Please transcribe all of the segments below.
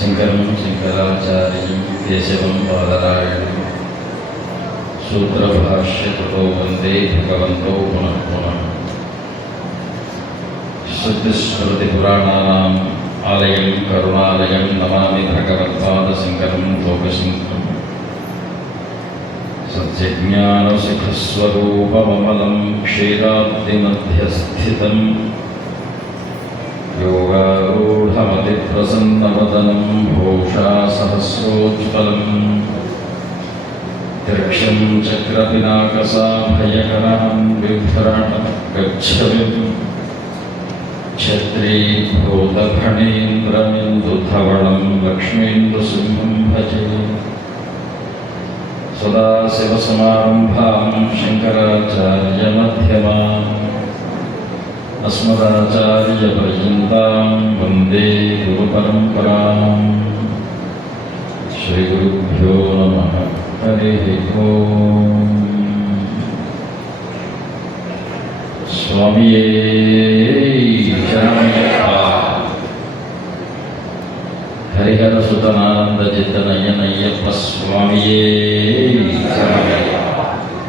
శంకరం శంకరాచార్యం కేశవం బాదరాయణం సూత్రభాష్యకృతో వందే భగవంతో పునః పునః. శృతిస్మృతిపురాణానాం ఆలయం కరుణాలయం నమామి భగవత్పాదశంకరం లోకశంకరం. సత్యజ్ఞానసుఖస్వరూపమమలం క్షీరాబ్ధిమధ్యస్థితం యోగారూఢమతిప్రసన్నవదనం భూషా సహస్రోజ్వలం త్రిక్షం చక్రపినాకసాభయకరాం బిభ్రాటం గచ్చవిం ఛత్రీభూతఫణీంద్రమిందుధవళం లక్ష్మీంద్రసింహం భజే. సదాశివసమారంభాం శంకరాచార్యమధ్యమాం అస్మదాచార్యపర్యంతాం వందే గురుపరంపరాం. శ్రీగురుభ్యో నమః. హరి ఓం. స్వామియే శరణమయ్యప్ప. హరిహర సుతనానంద జిద్దనయ్యనయ్యప్ప స్వామియే శరణమయ్యప్ప.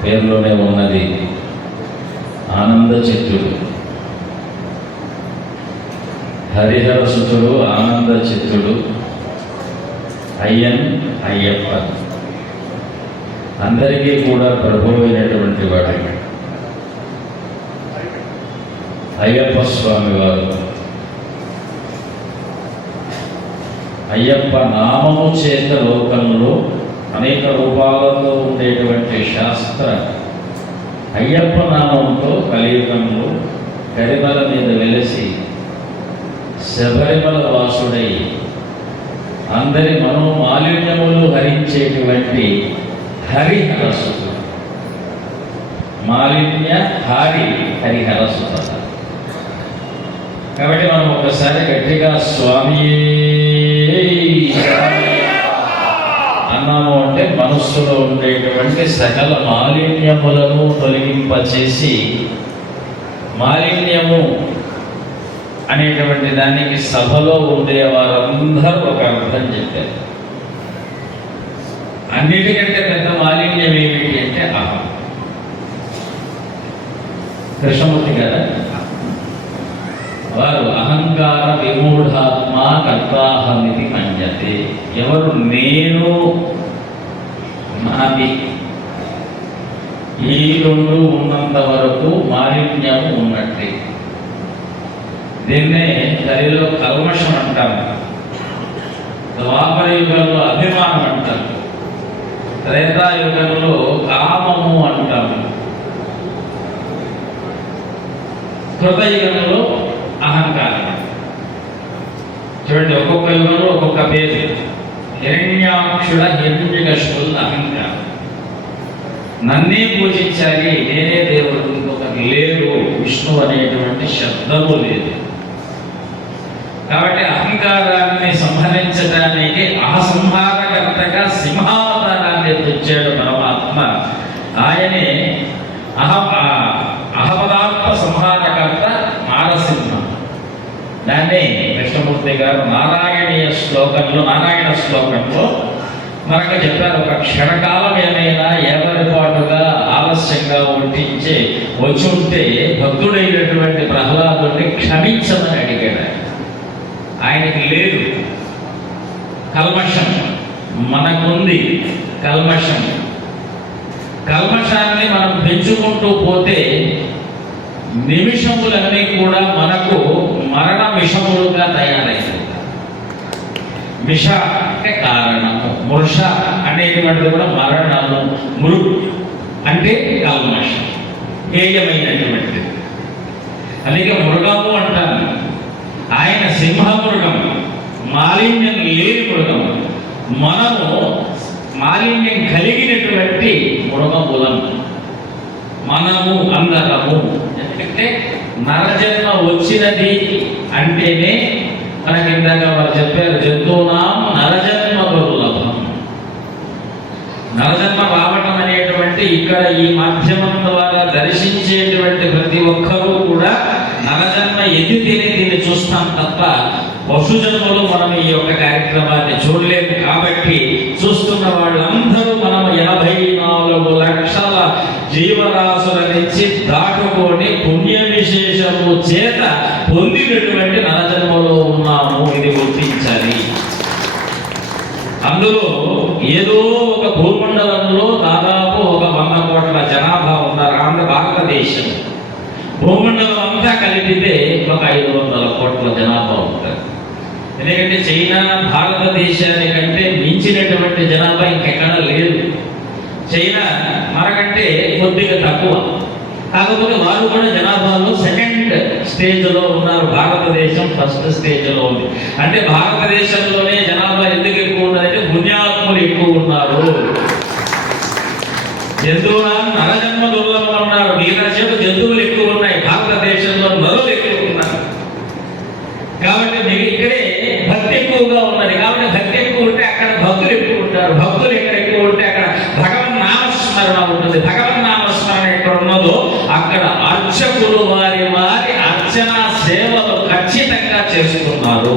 పేరులోనే ఉన్నది ఆనంద చిత్తుడు. హరిహర సుతుడు ఆనంద చిత్తుడు అయ్యన్ అయ్యప్ప. అందరికీ కూడా ప్రభువు అయినటువంటి వాడు అయ్యప్ప స్వామి వారు. అయ్యప్ప నామము చేత లోకంలో అనేక రూపాలలో ఉండేటువంటి శాస్త్ర అయ్యప్ప నామంతో కలియుగంలో గరిమల మీద వెలిసి శబరిమల వాసుడై అందరి మనోమాలిన్యములు హరించేటువంటి హరిహరసుడు. మాలిన్య హారి హరిహరసుడు. కాబట్టి మనం ఒకసారి గట్టిగా స్వామియే అన్నాము అంటే మనస్సులో ఉండేటువంటి సకల మాలిన్యములను తొలగింపచేసి, మాలిన్యము అనేటువంటి దానికి సభలో ఉండేవారందరూ ఒక అర్థం చెప్పారు. అన్నిటికంటే పెద్ద మాలిన్యం ఏమిటి అంటే అహం. కృష్ణమూర్తి గారు వారు అహంకార విమూఢాత్మ కర్తాహమితి మన్యతే. ఎవరు నేను నాది ఈ రెండు ఉన్నంత వరకు మాలిన్యము ఉన్నట్టే. దీన్నే కలిలో కల్మషం అంటారు, ద్వాపర యుగంలో అభిమానం అంటారు, త్రేతాయుగంలో కామము అంటాము, కృతయుగంలో అహంకారం. చూడండి, ఒక్కొక్క యుగంలో ఒక్కొక్క పేరు. హిరణ్యాక్షుడ హిరణ్యకశిపుల అహంకారం. నన్నే పూజించాలి, నేనే దేవుడు, ఇంకొకటి లేరు, విష్ణు అనేటువంటి శబ్దము లేదు. కాబట్టి అహంకారాన్ని సంహరించడానికి అహసంహారకర్తగా సింహావతారాన్ని తెచ్చాడు పరమాత్మ. ఆయనే అహపదాత్మ సంహారకర్త నారసింహం. దాన్ని కృష్ణమూర్తి గారు నారాయణ శ్లోకంలో మనకు చెప్పారు. ఒక క్షణకాలం ఏమైనా ఎవరిపాటుగా ఆలస్యంగా వచ్చి ఉంటే భక్తుడైనటువంటి ప్రహ్లాదుని క్షమించమని అడిగాడు. ఆయనకి లేదు కల్మషం, మనకుంది కల్మషం. కల్మషాన్ని మనం పెంచుకుంటూ పోతే నిమిషములన్నీ కూడా మనకు మరణ విషములుగా తయారైంది. విష అంటే కారణము, మృష అనేటువంటిది కూడా మరణము, మృ అంటే కల్మషం, హేయమైనటువంటిది. అందుకే మృగము అంటాను. ఆయన సింహమృగం, మాలిన్యం లేని మృగం. మనము మాలిన్యం కలిగినటువంటి మృగములం మనము అందరము. ఎందుకంటే నరజన్మ వచ్చినది అంటేనే మనకి ఇందాక వారు చెప్పారు, జంతువునాం నరజన్మ దుర్లభం. నరజన్మ రావటం అనేటువంటి ఇక్కడ ఈ మాధ్యమం ద్వారా దర్శించేటువంటి ప్రతి ఒక్కరూ కూడా నరజన్మ ఎత్తితేనే దీన్ని చూస్తాం తప్ప పశుజన్మలు మనం ఈ యొక్క కార్యక్రమాన్ని చూడలేము కాబట్టి చూస్తున్న వాళ్ళందరూ మనం 84 లక్షల జీవరాశుల నుంచి దాటుకొని పుణ్య విశేషము చేత పొందినటువంటి నరజన్మలో ఉన్నాము. ఇది గుర్తించాలి. అందులో ఏదో ఒక భూమండలంలో దాదాపు ఒక 100 కోట్ల జనాభా ఉన్నారు. భారతదేశం భూమండలం అంతా కలిపితే ఒక 500 కోట్ల జనాభా ఉంటారు. ఎందుకంటే చైనా భారతదేశానికంటే మించినటువంటి జనాభా ఇంకెక్కడ లేదు. చైనా మనకంటే కొద్దిగా తక్కువ, కాకపోతే వారు కూడా జనాభాలో సెకండ్ స్టేజ్ లో ఉన్నారు. భారతదేశం ఫస్ట్ స్టేజ్ లో ఉంది. అంటే భారతదేశంలోనే జనాభా ఎందుకు ఎక్కువ ఉన్నదంటే పుణ్యాత్ములు ఎక్కువ ఉన్నారు. నరజన్మ దుర్లభం ఉన్నారు. మిగతా చేత జంతువులు ఎక్కువ ఉన్నాయి. భారతదేశంలో నరులు ఎక్కువ ఉన్నారు. కాబట్టి ఇక్కడే భక్తి ఎక్కువగా ఉన్నది. కాబట్టి భక్తి ఎక్కువ ఉంటే అక్కడ భక్తులు ఎక్కువ ఉంటారు. భక్తులు ఎక్కడ ఎక్కువ ఉంటే అక్కడ భగవన్ నామస్మరణ ఉంటుంది. భగవన్ నామస్మరణ ఎక్కడ ఉన్నదో అక్కడ అర్చకులు వారి వారి అర్చన సేవలు ఖచ్చితంగా చేస్తున్నారు.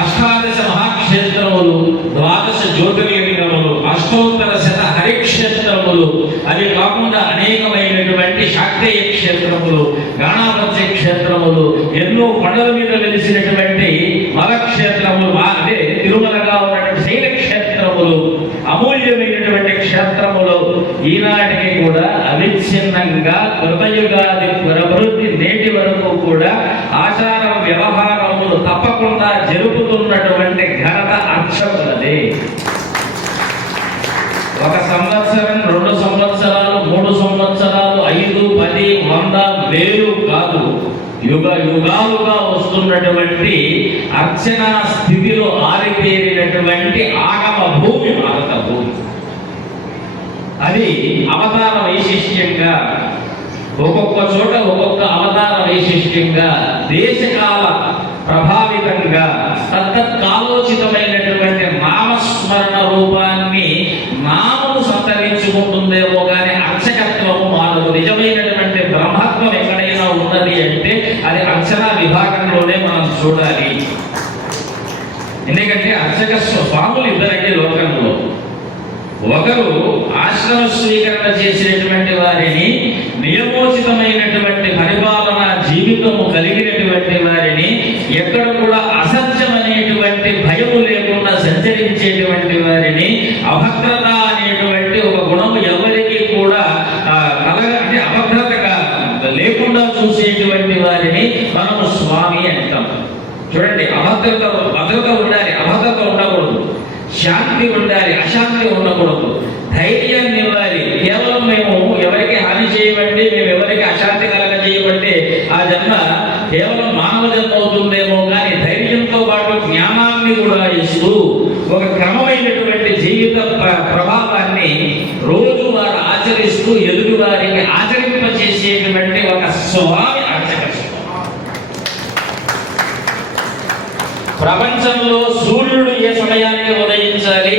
అష్టాదశ మహాక్షేత్రములు, 12 జ్యోతిర్లింగములు, అష్టోత్తర శత హరిక్షేత్రములు, అవి కాకుండా అనేకమైనటువంటి శాక్తేయ క్షేత్రములు, గాణాపత్య క్షేత్రములు, ఎన్నో కొండల మీద వెలిసినటువంటి మలక్షేత్రములు, అంటే తిరుమలగా ఉన్నటువంటి శైల క్షేత్రములు, అమూల్యమైనటువంటి క్షేత్రములు ఈనాటికి కూడా అవిచ్ఛిన్నంగా కృతయుగాది ప్రవృత్తి నేటి వరకు కూడా ఆచార వ్యవహారములు తప్పకుండా జరుపుతున్నటువంటి ఘనత అర్చకులదే. 1 సంవత్సరం, 2 సంవత్సరాలు, 3 సంవత్సరాలు, 5, 10, 100, 1000 కాదు, యుగ యుగాలుగా వస్తున్నటువంటి అర్చన స్థితిలో ఆరితేరినటువంటి ఆగమ భూమి భారత భూమి. అది అవతార వైశిష్ట్యంగా ఒక్కొక్క చోట ఒక్కొక్క అవతార వైశిష్ట్యంగా దేశకాల ప్రభావితంగా తత్కాలోచితమైనటువంటి నామస్మరణ రూపాన్ని నామము సంతరించుకుంటుందేమో కానీ అర్చకత్వము మానవు. నిజమైనటువంటి బ్రహ్మత్వం ఎక్కడైనా ఉన్నది అంటే అది అర్చన విభాగంలోనే మనం చూడాలి. ఎందుకంటే అర్చక స్వాములు ఇద్దరంటే లోకంలో ఒకరు ఆశ్రమ స్వీకరణ చేసినటువంటి వారిని, నియమోచితమైనటువంటి పరిపాలన జీవితము కలిగినటువంటి వారిని, ఎక్కడ కూడా అసత్యం అనేటువంటి భయము లేకుండా సంచరించేటువంటి వారిని, అభద్రత అనేటువంటి ఒక గుణము ఎవరికి కూడా అంటే అభద్రతగా లేకుండా చూసేటువంటి వారిని మనము స్వామి అంటాం. చూడండి, భద్రత ఉండాలి, అభద్రత ఉండకూడదు. శాంతి ఉండాలి, అశాంతి ఉండకూడదు. ధైర్యాన్ని ఇవ్వాలి. కేవలం మేము ఎవరికి హాని చేయబట్టి, మేము ఎవరికి అశాంతి కలగ చేయబట్టి ఆ జన్మ కేవలం మానవ జన్మ అవుతుందేమో కానీ ధైర్యంతో పాటు జ్ఞానాన్ని కూడా ఇస్తూ ఒక క్రమమైనటువంటి జీవిత ప్రభావాన్ని రోజు వారు ఆచరిస్తూ ఎదుటి వారికి ఆచరింపచేసేటువంటి ఒక స్వామి అర్చక. ప్రపంచంలో సూర్యుడు ఏ సమయానికి ఉదయించాలి,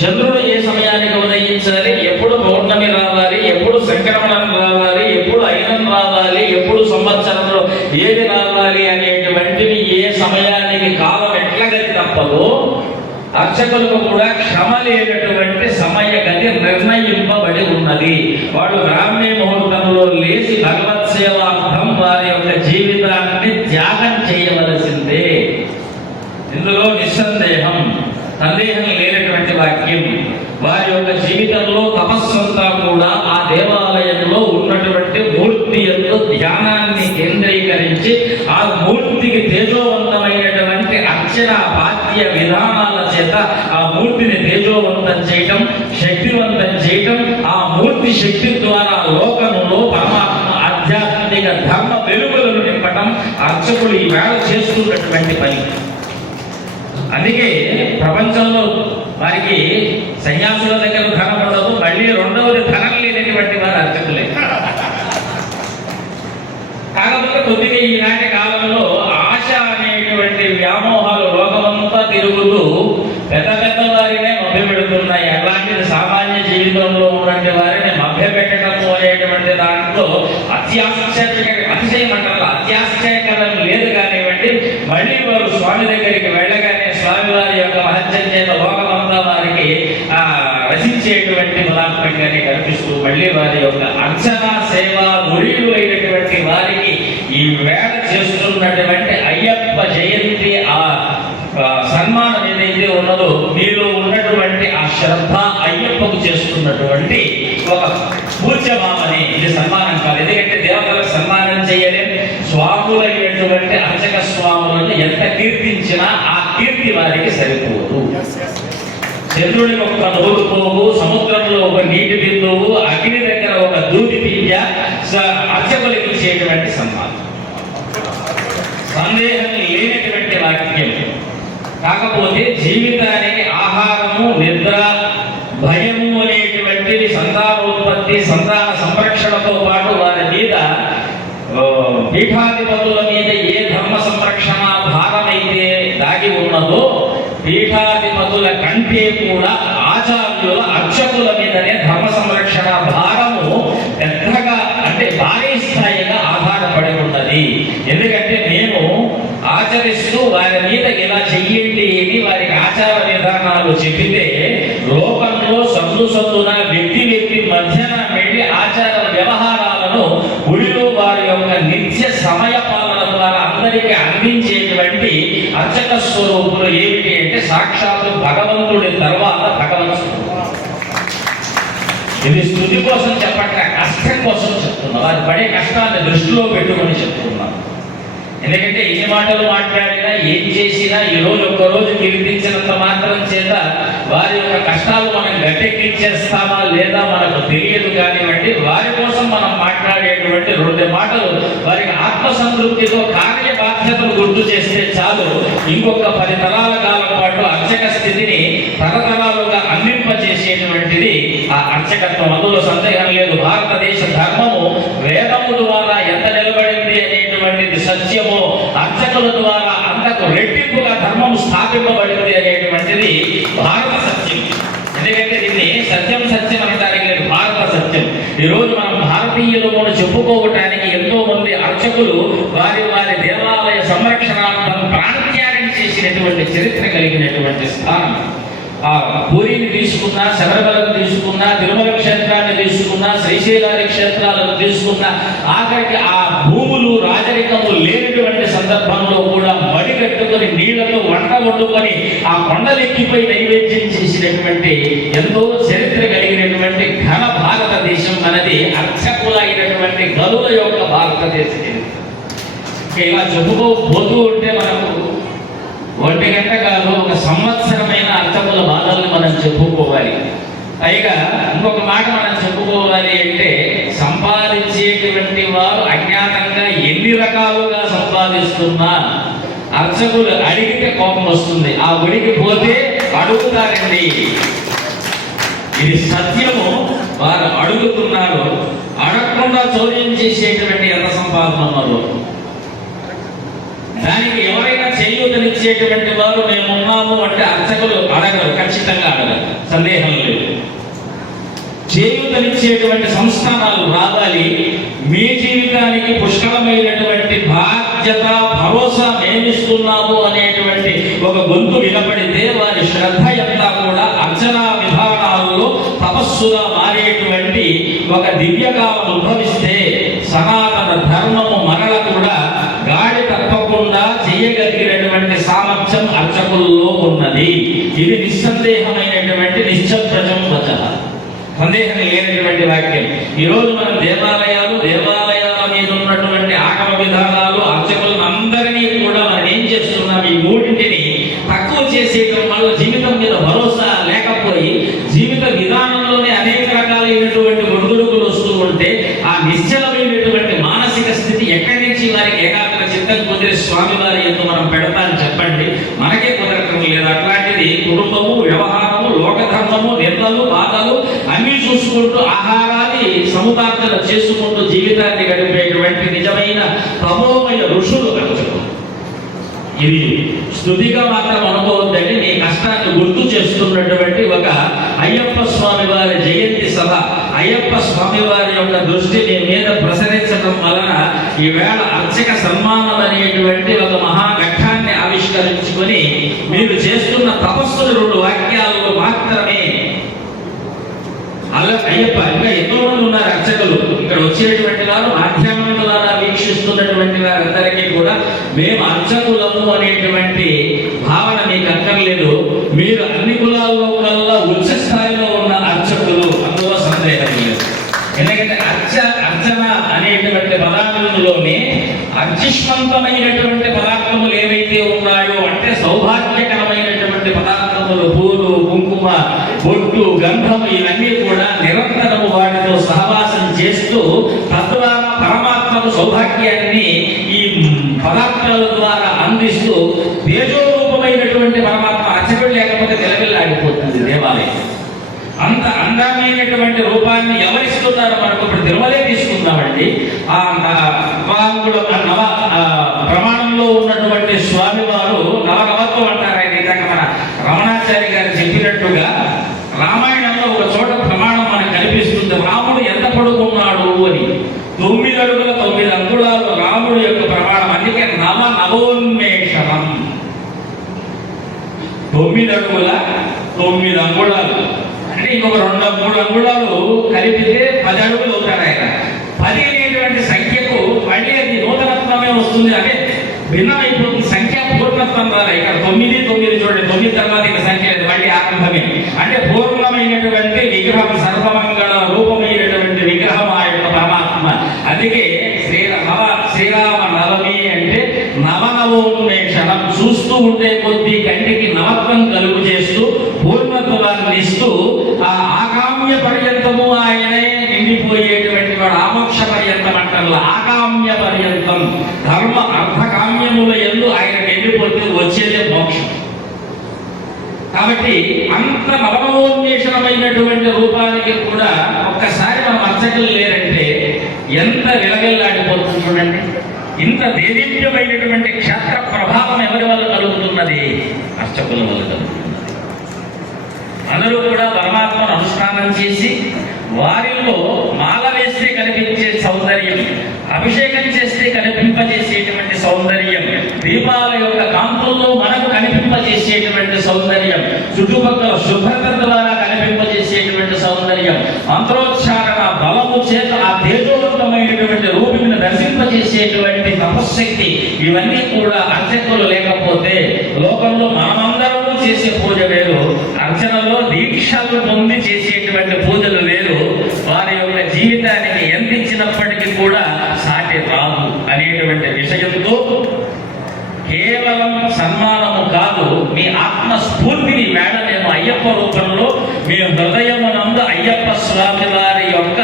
చంద్రుడు ఏ సమయానికి ఉదయించాలి, ఎప్పుడు పౌర్ణమి రావాలి, ఎప్పుడు సంక్రమణం రావాలి, ఎప్పుడు అయినం రావాలి, ఎప్పుడు సంవత్సరంలో ఏది రావాలి అనేటువంటివి ఏ సమయానికి కాలం ఎట్లగతి తప్పదో అర్చకులకు కూడా క్షమ లేనటువంటి సమయ గతి నిర్ణయింపబడి ఉన్నది. వాళ్ళు బ్రాహ్మీ ముహూర్తంలో లేచి భగవత్ సేవార్థం వారి యొక్క జీవితాన్ని త్యాగం చేయవలసిందే. ఇందులో నిస్సందేహం, సందేహం లేనటువంటి వాక్యం. వారి యొక్క జీవితంలో తపస్సంతా కూడా ఆ దేవాలయంలో ఉన్నటువంటి మూర్తి యొక్క ధ్యానాన్ని కేంద్రీకరించి ఆ మూర్తికి తేజోవంతమైనటువంటి అర్చన వాద్య విధానాల చేత ఆ మూర్తిని తేజోవంతం చేయటం, శక్తివంతం చేయటం, ఆ మూర్తి శక్తి ద్వారా లోకంలో పరమాత్మ ఆధ్యాత్మిక ధర్మ వెలుగులను నింపటం అర్చకులు ఈ వేళ చేస్తున్నటువంటి పని. అందుకే ప్రపంచంలో వారికి సన్యాసుల దగ్గర ధనం ఉండదు, మళ్ళీ రెండవది ధనం లేనటువంటి వారు అర్చకులే. కాకపోతే కొద్దిగా ఈనాటి కాలంలో ఆశ అనేటువంటి వ్యామోహాలు లోకమంతా తిరుగుతూ పెద్ద పెద్ద వారినే మభ్యపెడుతున్నాయి. అలాంటిది సామాన్య జీవితంలో ఉన్నటువంటి వారిని మభ్యపెట్టడం అనేటువంటి దాంట్లో అత్యాశ్చర్య అతిశయం అంటారు, అత్యాశ్చర్యకరం లేదు. కానీ మళ్ళీ వారు స్వామి దగ్గరికి వెళ్ళగానే స్వామి వారి యొక్క మహత్యం చేత లోకమంతా వారికి రచించేటువంటి పదార్థంగానే కనిపిస్తూ మళ్ళీ వారి యొక్క అర్చన సేవ మురీలు అయినటువంటి వారికి ఈ వేళ చేస్తున్నటువంటి అయ్యప్ప జయంతి సన్మానం ఏదైతే ఉన్నదో మీలో ఉన్నటువంటి ఆ శ్రద్ధ అయ్యప్పకు చేస్తున్నటువంటి ఒక పూజ్యమామని ఇది సన్మానం కాదు. ఎందుకంటే దేవతలకు సన్మానం చేయలేం. స్వాములైనటువంటి అర్చక స్వాములను ఎంత కీర్తించినా ఆ కీర్తి వారికి సరిపోదు. చంద్రుడికి ఒక నూరు పోగు, సముద్రంలో ఒక నీటి బిందువు, అగ్ని దగ్గర ఒక దూది పింజ అర్చకులకు ఇచ్చేటువంటి సన్మానం. సందేహం లేనటువంటి వాక్యం. కాకపోతే జీవితానికి ఆహారము, నిద్ర, భయము అనేటువంటిది సంతానోత్పత్తి, సంతాన సంరక్షణతో పాటు వారి మీద పీఠాధిపతుల మీద ఏ ధర్మ సంరక్షణ భారమైతే దాగి ఉన్నదో పీఠాధిపతుల కంటే కూడా ఆచార్యుల అర్చకుల మీదనే ధర్మ సంరక్షణ భారము పెద్దగా అంటే భారీ స్థాయిగా ఆధారపడి ఉన్నది. ఎందుకంటే మేము ఆచరిస్తూ వారి మీద ఇలా చెయ్యండి అని వారికి ఆచార విధానాలు చెప్పితే లోకంలో సద్దున వ్యక్తి మధ్యన వెళ్ళి ఆచార వ్యవహారాలను గుడిలో వారి యొక్క నిత్య సమయ పాలన ద్వారా అందరికీ అందించేటువంటి అర్చక స్వరూపులు ఏమిటి అంటే సాక్షాత్తు భగవంతుడి తర్వాత భగవంతుడు. ఇది స్థుతి కోసం చెప్పట్ల, కష్టం కోసం చెప్తున్నా. వారి పడే కష్టాన్ని దృష్టిలో పెట్టుకొని చెప్తున్నా. ఎందుకంటే ఎన్ని మాటలు మాట్లాడినా ఏం చేసినా ఈ రోజు ఒక్కరోజు కీర్తించినంత మాత్రం చేత వారి యొక్క కష్టాలు మనం గట్టెక్కించేస్తామా లేదా మనకు తెలియదు. కానివ్వండి, వారి కోసం మనం మాట్లాడేటువంటి 2 మాటలు వారికి ఆత్మసంతృప్తితో కార్య బాధ్యతలు గుర్తు చేస్తే చాలు ఇంకొక 10 తరాల కాలం పాటు అర్చక స్థితిని తరతరాలుగా అందింపజేసేటువంటిది ఆ అర్చకత్వం. అందులో సందేహం లేదు. భారతదేశ ధర్మము వేదము ద్వారా ఎంత నిలబడింది అనేటువంటిది సత్యము. అర్చకుల ద్వారా అంతకు రెట్టింపుగా ధర్మము స్థాపింపబడింది అనేటువంటిది భారత సత్యం. ఎందుకంటే దీన్ని సత్యం అనడానికి లేదు, భారత సత్యం. ఈ రోజు మనం భారతీయులు చెప్పుకోవటానికి ఎంతో మంది అర్చకులు వారి దేవాలయ సంరక్షణార్థం ప్రాణత్యాగం చేసినటువంటి చరిత్ర కలిగినటువంటి స్థానం. ఆ పూరిని తీసుకున్నా, శబరిమలను తీసుకున్నా, తిరుమల క్షేత్రాన్ని తీసుకున్నా, శ్రీశైలాది క్షేత్రాలను తీసుకున్నా, ఆఖరికి ఆ భూములు రాజరికము లేనటువంటి సందర్భంలో కూడా మడి కట్టుకొని నీళ్లతో వంట వండుకొని ఆ కొండలెక్కిపోయి నైవేద్యం చేసినటువంటి ఎంతో చరిత్ర కలిగినటువంటి ఘన భారతదేశం మనది. అర్చకుల అయినటువంటి గనుల యొక్క భారతదేశం. ఇలా చెప్పుకోబోతూ ఉంటే మనకు 1 గంట కాదు, ఒక సంవత్సరమైన అర్చకుల బాధల్ని మనం చెప్పుకోవాలి. పైగా ఇంకొక మాట మనం చెప్పుకోవాలి అంటే సంపాదించేటువంటి వారు అజ్ఞాతంగా ఎన్ని రకాలుగా సంపాదిస్తున్నా అర్చకులు అడిగితే కోపం వస్తుంది. ఆ గుడికి పోతే అడుగుతారండి. ఇది సత్యము. వారు అడుగుతున్నారు. అడగకుండా చౌర్యం చేసేటువంటి ఎంత సంపాదన ఉన్నదో దానికి ఎవరైనా చేయూతనిచ్చేటువంటి వారు మేమున్నాము అంటే అర్చకులు అడగరు, ఖచ్చితంగా అడగరు, సందేహం లేదు. చేయూతనిచ్చేటువంటి సంస్థానాలు రావాలి. మీ జీవితానికి పుష్కలమైనటువంటి బాధ్యత, భరోసా మేమిస్తున్నాము అనేటువంటి ఒక గొంతు వినపడితే వారి శ్రద్ధ అంతా కూడా అర్చనా విధానాల్లో తపస్సుగా మారేటువంటి ఒక దివ్యకాలం ఉద్భవిస్తే సనాతన ధర్మము మరల కూడా గాడి తప్పకుండా చేయగలిగినటువంటి సామర్థ్యం అర్చకుల్లో ఉన్నది. ఇది నిస్సందేహమైనటువంటి నిశ్చప్రజం వచన, సందేహం లేనటువంటి వాక్యం. ఈరోజు మనం దేవాలయాల మీద ఉన్నటువంటి ఆగమ విధానాలు అర్చకులను అందరినీ కూడా మనం ఏం చేస్తున్నాం, ఈ 3టిని తక్కువ చేసేయడం వల్ల జీవితం మీద భరోసా లేకపోయి జీవిత విధానంలోనే అనేక రకాలైనటువంటి ఒడిదుడుకులు వస్తూ ఉంటే ఆ నిశ్చలమైనటువంటి మానసిక స్థితి ఎక్కడి నుంచి వారికి ఏకాగ్ర చిత్తం కుదిరి స్వామి వారి ఎందుకు మనం పెడతాను చెప్పండి? మనకే కుదరటం లేదు. అట్లాంటిది కుటుంబము, వ్యవహారము, లోకధర్మము, నిందలు, బాధలు అన్ని చూసుకుంటూ ఆహారాన్ని సముదార్జన చేసుకుంటూ జీవితాన్ని గడిపేటువంటి నిజమైన తమోమయ ఋషులు అర్చకులు. ఇది స్తుతిగా మాత్రం అనుకోవద్దండి. నీ కష్టాన్ని గుర్తు చేస్తున్నటువంటి ఒక అయ్యప్ప స్వామి వారి జయంతి సభ. అయ్యప్ప స్వామి వారి యొక్క దృష్టి నీ మీద ప్రసరించడం వలన ఈవేళ అర్చక సన్మానం అనేటువంటి ఒక మహాఘట్టాన్ని అయ్యప్ప ఇంకా ఎంతో మంది ఉన్నారు అర్చకులు. ఇక్కడ వచ్చేటువంటి వారు మాధ్యమం ద్వారా వీక్షిస్తున్నటువంటి వారందరికీ కూడా మేము అర్చకులము అనేటువంటి భావన మీకు అక్కర్లేదు. మీరు అన్ని కులాల్లో కల్లా ఉచ్చ స్థాయిలో ఉన్న అర్చకులు, అందులో సందేహం లేదు. ఎందుకంటే అర్చన అనేటువంటి పదార్థంలోనే అర్చిష్మంతమైనటువంటి పదార్థములు ఏవైతే ఉన్నాయో అంటే సౌభాగ్యకరమైనటువంటి పదార్థములు, పూలు, కుంకుమ, బొట్టు, గంధము, ఇవన్నీ కూడా నిరంతరము వాటితో సహవాసం చేస్తూ తద్వారా పరమాత్మకు సౌభాగ్యాన్ని ఈ పదార్థాల ద్వారా అందిస్తూ తేజోరూపమైనటువంటి పరమాత్మ అర్చకుడు లేకపోతే నిలబెల్లాడిపోతుంది దేవాలయం. అంత అందమైనటువంటి రూపాన్ని ఎవరిస్తున్నారో మనకు ఇప్పుడు తిరుమలే తీసుకుందామండి. ఆ నవ ప్రమాణంలో ఉన్నటువంటి స్వామివారు నవనవత్వం అంటారు. ఆయన ఇందాక మన రమణాచారి గారు చెప్పినట్టుగా రామాయణంలో ఒక చోట ప్రమాణం మనకు కనిపిస్తుంది. రాముడు ఎంత పొడుగున్నాడు అని 9 అడుగుల 9 అంగుళాలు రాముడు యొక్క ప్రమాణం. అందుకే నవోన్మేషణం. 9 అడుగుల 9 అంగుళాలు అంటే ఇంకొక 2-3 అంగుళాలు కలిపితే 10 అడుగులు అవుతారు ఆయన. 10 అనేటువంటి సంఖ్యకు మళ్ళీ అది నూతనత్వమే వస్తుంది, అంటే భిన్నమైపోతుంది. సంఖ్య పూర్ణత్వం ద్వారా ఇక్కడ 9 చూడండి, 9 తర్వాత ఇక సంఖ్య లేదు, మళ్ళీ ఆరంభమే. అంటే పూర్ణమైనటువంటి విగ్రహం, సర్వమంగళ రూపమైనటువంటి విగ్రహం ఆ యొక్క పరమాత్మ. అందుకే శ్రీరామ నవమి అంటే నవనవోన్మేషణం. చూస్తూ ఉండే కొద్దీ కంటికి నవత్వం కలుగు చేస్తూ పూర్ణత్వాన్ని ఇస్తూ ఆ ఆకామ్య పర్యంతము ఆయనే నిండిపోయేటువంటి వాడు. ఆమోక్ష పర్యంతం అంటారు. ఆకామ్య పర్యంతం ధర్మ అర్థకామ్యముల యందు ఆయన నిండిపోతే వచ్చేదే మోక్షం. కాబట్టి అంత నవనవోన్మేషణమైనటువంటి రూపానికి కూడా ఒక్కసారి మనం అర్చకులు లేరంటే ఎంత విలగల్లాడిపోతుంది చూడండి. ఇంత దేదీప్యమైనటువంటి క్షేత్ర ప్రభావం ఎవరి వల్ల కలుగుతున్నది? అర్చకుల వల్ల కలుగుతున్నది. అందరూ కూడా పరమాత్మను అనుష్ఠానం చేసి వారిలో మాల వేస్తే కనిపించే సౌందర్యం, అభిషేకం చేస్తే కనిపింపజేసేటువంటి సౌందర్యం, దీపాల యొక్క కాంతుల్లో మనకు కనిపింపజేసేటువంటి సౌందర్యం, చుట్టుపక్కల శుభ్రత ద్వారా కనిపింపజేసేటువంటి సౌందర్యం, మంత్రోచ్చారణ బలము చేత ఆ తేజోవంతమైనటువంటి రూపిని దర్శింపజేసేటువంటి తపశక్తి, ఇవన్నీ కూడా అర్చకులు లేకపోతే లోకంలో మనమందరూ చేసే పూజ వేరు, అర్చనలో దీక్షలు పొంది చేసేటువంటి పూజలు వేరు. వారి యొక్క జీవితానికి ఎంత ఇచ్చినప్పటికీ కూడా సాటి రాదు అనేటువంటి విషయంతో కేవలం సన్మానము కాదు, మీ ఆత్మస్ఫూర్తిని వేడ మేము అయ్యప్ప రూపంలో మీ హృదయమునందు అయ్యప్ప స్వామి వారి యొక్క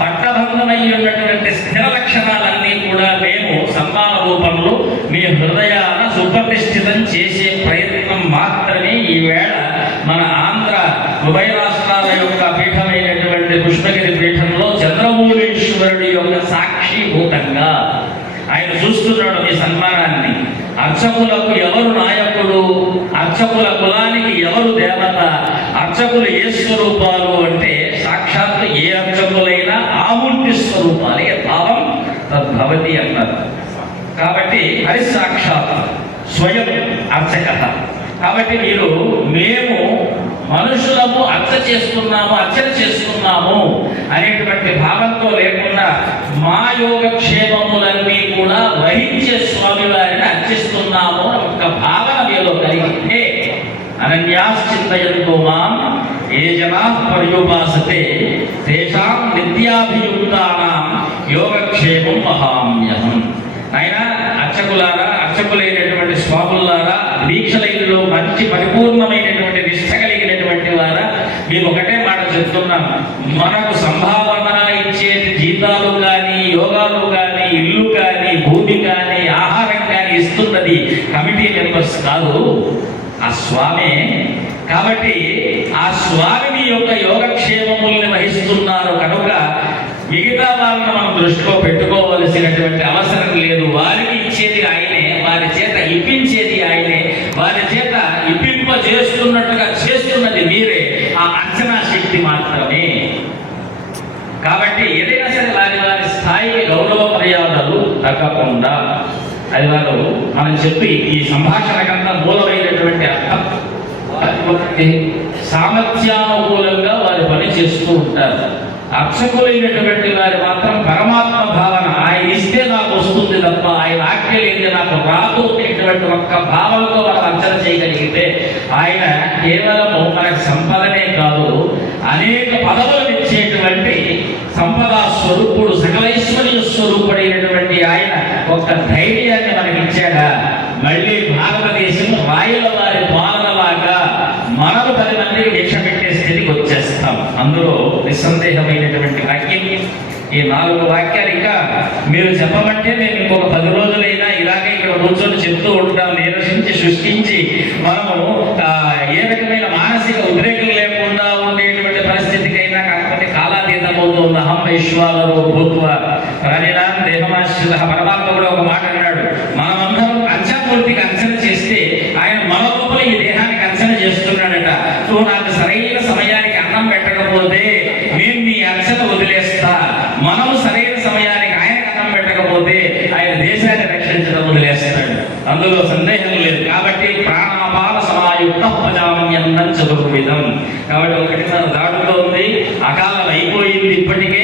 పట్టబంధమై ఉన్నటువంటి స్థిర లక్షణాలన్నీ కూడా మేము సన్మాన రూపంలో మీ హృదయాన సుప్రతిష్ఠితం చేసే ప్రయత్నం మాత్రమే ఈవేళ మన ఆంధ్ర ఉభయ రాష్ట్రాల యొక్క పీఠమైనటువంటి కృష్ణగిరి పీఠంలో చంద్రమౌళీశ్వరుడి యొక్క సాక్షిభూతంగా ఆయన చూస్తున్నాడు ఈ సన్మానాన్ని. అర్చకులకు ఎవరు నాయకుడు, అర్చకుల కులానికి ఎవరు దేవత, అర్చకులు ఏ స్వరూపాలు అంటే సాక్షాత్తు ఏ అర్చకులైనా ఆమూర్తి స్వరూపాలే, భావం తద్భవతి అన్నారు. కాబట్టి హరి సాక్షాత్ స్వయం అర్చక. కాబట్టి మేము మనుషులము అర్చన చేస్తున్నాము అనేటువంటి భావంతో లేకుండా మా యోగక్షేమములన్నీ కూడా వహించే స్వామి వారిని అర్చిస్తున్నాము ఒక భావన మీలో కలిగితే అనన్యాశ్చింతయంతో మాం ఏ జనా పర్యుపాసతే తేషాం నిత్యాభియుక్తానాం యోగక్షేమం మహామ్యహం. ఆయన అర్చకులైనటువంటి స్వాములారా, దీక్షలైలో మంచి పరిపూర్ణమైనటువంటి నిష్ఠ కలిగినటువంటి వారా, మేము ఒకటే మాట చెప్తున్నాం. మనకు సంభావన ఇచ్చేది జీతాలు కానీ, యోగాలు కానీ, ఇల్లు కానీ, భూమి కానీ, ఆహారం కానీ ఇస్తున్నది కమిటీ మెంబర్స్ కాదు, ఆ స్వామే. కాబట్టి ఆ స్వామిని యొక్క యోగక్షేమముల్ని వహిస్తున్నారు కనుక మిగతా వాళ్ళని మనం దృష్టిలో పెట్టుకోవలసినటువంటి అవసరం లేదు. వారికి ఇచ్చేది ఆయనే, వారి చేత ఇప్పించేది ఆయనే, వారి చేత ఇప్పింపజేస్తున్నట్టుగా చేస్తున్నది మీరే, ఆ అర్చనా శక్తి మాత్రమే. కాబట్టి ఏదైనా సరే వారి స్థాయికి గౌరవ మర్యాదలు తగ్గకుండా అది వారు మనం చెప్పి ఈ సంభాషణ కన్నా మూలమైనటువంటి అర్థం సామర్థ్యానుకూలంగా వారి పని చేస్తూ ఉంటారు. అర్చకులైనటువంటి వారి మాత్రం పరమాత్మ భావన, ఆయన ఇస్తే నాకు వస్తుంది తప్ప ఆయన ఆజ్ఞ లేనిది నాకు రాదు అనేటువంటి ఒక్క భావనతో మనం అర్చన చేయగలిగితే ఆయన కేవలము మనకు సంపదనే కాదు, అనేక పదవులను ఇచ్చేటువంటి సంపదా స్వరూపుడు, సకలైశ్వర్య స్వరూపుడైనటువంటి ఆయన ఒక్క ధైర్యాన్ని మనకి ఇచ్చాడా? మళ్ళీ భారతదేశం రాయల వారి పాలనలాగా మనము 10 మందికి భిక్ష పెట్టే స్థితికి వచ్చేస్తాం. అందులో నిస్సందేహమైనటువంటి వాక్యం. ఈ 4 వాక్యాలు ఇంకా మీరు చెప్పమంటే నేను ఇంకొక 10 రోజులైనా ఇలాగే ఇక్కడ కూర్చొని చెప్తూ ఉంటాం. నిరసించి సృష్టించి మనము ఏ రకమైన మానసిక ఉద్రేకం లేకుండా ఉండేటువంటి పరిస్థితికైనా, కాకపోతే కాలాతీతమవుతుంది. అహం వైశ్వానరో భూత్వ ప్రాణినాం దేహమాశ్రిత. పరమాత్మ కూడా ఒక మాట అన్నాడు, మనమందరం అంచపూర్తికి అంచన చేస్తే ఆయన మన లోపల ఈ దేహానికి అంచన చేస్తున్నాడట. నువ్వు నాకు సరైన సమయానికి అన్నం పెట్టకపోతే నేను నీ అంచన వదిలేస్తా. మనము సరైన సమయానికి ఆయనకు అన్నం పెట్టకపోతే ఆయన దేశాన్ని రక్షించడం వదిలేస్తాడు. అందులో సందేహం లేదు. కాబట్టి ప్రాణాపాన సమాయుక్త ప్రజామ్యందం చతుర్విధం. కాబట్టి 1:30 దాటుతోంది, అకాలం అయిపోయింది. ఇప్పటికే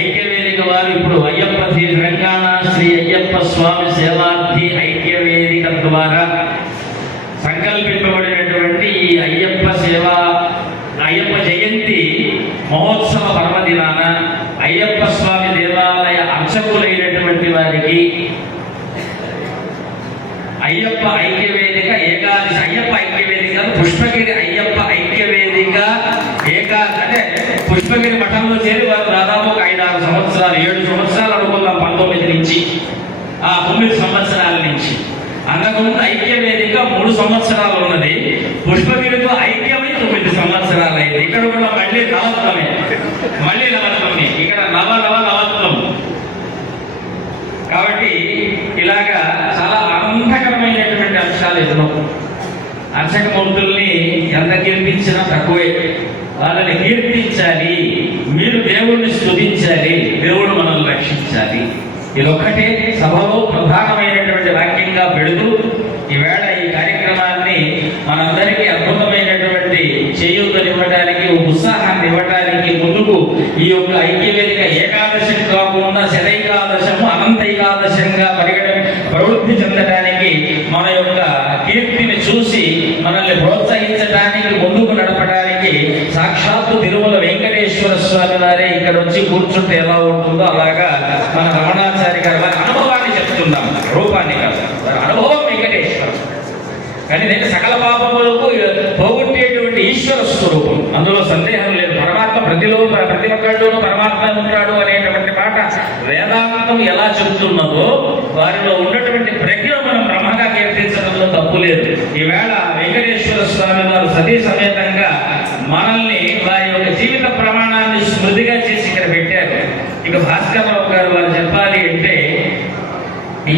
ఐక్యవేదిక వారు ఇప్పుడు అయ్యప్ప తెలంగాణ శ్రీ అయ్యప్ప స్వామి సేవార్థి ఐక్యవేదిక ద్వారా సంకల్పింపబడినటువంటి ఈ అయ్యప్ప జయంతి మహోత్సవ పర్వదినాన అయ్యప్ప స్వామి దేవాలయ అర్చకులైనటువంటి వారికి అయ్యప్ప ఐక్యవేదిక ఏకాదశి, అయ్యప్ప ఐక్యవేదిక పుష్పగిరి అయ్యప్ప ఐక్యవేదిక అంటే పుష్పగిరి మఠంలో చేరి వారు దాదాపు 5-6 సంవత్సరాలు, 7 సంవత్సరాలు అనుకున్నాం. 19 నుంచి 9 సంవత్సరాల నుంచి. అంతకుముందు ఐక్యవేదిక 3 సంవత్సరాలు ఉన్నది. పుష్పగిరితో ఐక్యమై 9 సంవత్సరాలు అయింది. ఇక్కడ కూడా మళ్ళీ నవత్వమే. ఇక్కడ నవత్వం. కాబట్టి ఇలాగా చాలా ఆనందకరమైనటువంటి అంశాలు ఎన్నో. అర్చకమూర్తుల్ని ఎంత కీర్తించినా తక్కువే. వాళ్ళని కీర్తించాలి, మీరు దేవుణ్ణి స్తుతించాలి, దేవుడు మనల్ని రక్షించాలి. ఇదొక్కటే సభలో ప్రధానమైనటువంటి వాక్యంగా పెడుతూ ఈవేళ ఈ కార్యక్రమాన్ని మనందరికీ అద్భుతమైనటువంటి చేయూతనివ్వడానికి, ఉత్సాహాన్ని ఇవ్వడానికి ముందుకు ఈ యొక్క ఐక్యవేదిక ఏకాదశం కాకుండా శతైకాదశము అనంతైకాదశంగా ప్రవృద్ధి చెందడానికి, మన యొక్క కీర్తిని చూసి మనల్ని ప్రోత్సహించడానికి, ముందుకు నడపడానికి సాక్షాత్తు తిరుమల వెంకటేశ్వర స్వామి వారే ఇక్కడ వచ్చి కూర్చుంటే ఎలా ఉంటుందో అలాగా మన రమణాచారి గారి వారి అనుభవాన్ని చెప్తున్నాం, రూపాన్ని కాదు. వారి అనుభవం వెంకటేశ్వర. కానీ నేను సకల పాపములకు పోగొట్టేటువంటి ఈశ్వర స్వరూపం, అందులో సందేహం లేదు. పరమాత్మ ప్రతి ఒక్కళ్ళలోనూ పరమాత్మ ఉంటాడు అనేటువంటి మాట వేదాంతం ఎలా చెబుతున్నదో వారిలో ఉన్నటువంటి ప్రజ్ఞను మనం బ్రహ్మగా కీర్తించడంలో తప్పు లేదు. ఈవేళ వెంకటేశ్వర స్వామి వారు సతీ సమేతంగా మనల్ని వారి యొక్క జీవిత ప్రమాణాన్ని స్మృతిగా చేసి ఇక్కడ పెట్టారు. ఇక భాస్కర్